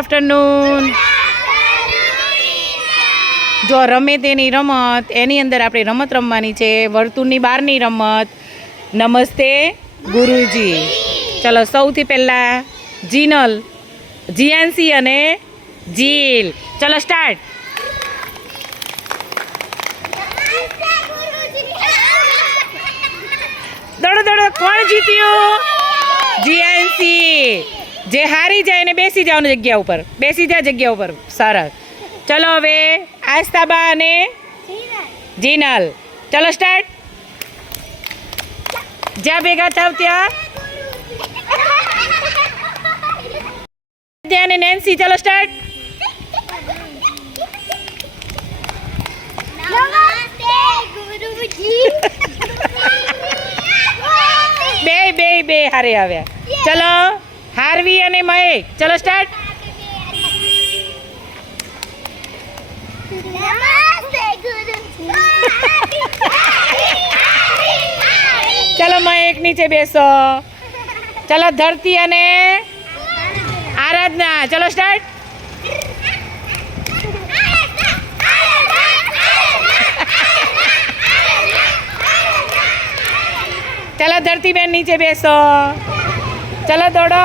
Afternoon જો રમે તેની રમત, એની અંદર આપણે રમત રમવાની છે, વર્તુળની બહારની રમત. નમસ્તે ગુરુજી. ચલો, સૌથી પહેલાં જીનલ, જીએનસી અને જીલ. ચલો સ્ટાર્ટ દોડો દોડો, કોણ જીત્યું? જીયાન્સી જે હારી જાય એને બેસી જવાનું જગ્યા ઉપર. બેસી જા જગ્યા ઉપર. સરસ ચલો હવે આસ્તાબા અને જીનલ. ચલો સ્ટાર્ટ જ્યાં ભેગા થાવ ત્યાં. ત્યાં અને નેન્સી ચલો સ્ટાર્ટ બે બે બે હારે આવ્યા. ચલો. હાર્વી અને મહેક ચલો સ્ટાર્ટ ચલો મહેક નીચે બેસો. ચલો ધરતી અને આરાધના. ચલો સ્ટાર્ટ ચલો ધરતીબેન નીચે બેસો. ચલો દોડો.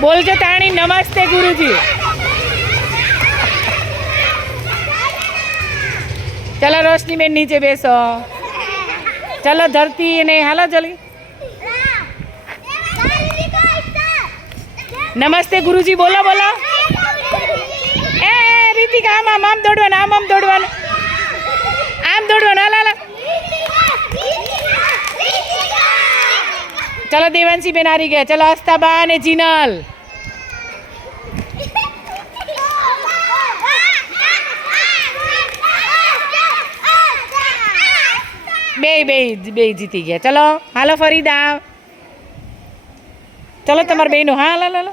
બોલજો તાણી, નમસ્તે ગુરુજી. ચલો રોશનીબેન નીચે બેસો. ચલો ધરતી અને હાલો જલ્દી નમસ્તે ગુરુજી, બોલો બોલો. એ રીતિક, આમ આમ આમ દોડવાનું, આમ આમ દોડવાનું. આમ દોડવાનું હાલ ચલો દેવાંશી બેન હારી ગયા ચલો અસ્તાબા અને જીનલ બે બે બે જીતી ગયા ચલો હાલો ફરીદા ચલો તમારા બેનું હા હાલો હાલો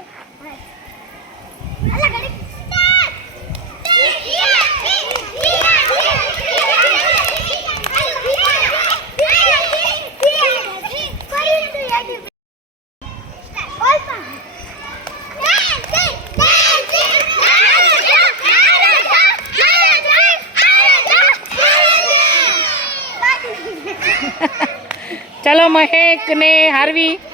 ચલો મહેક ને હાર્વી.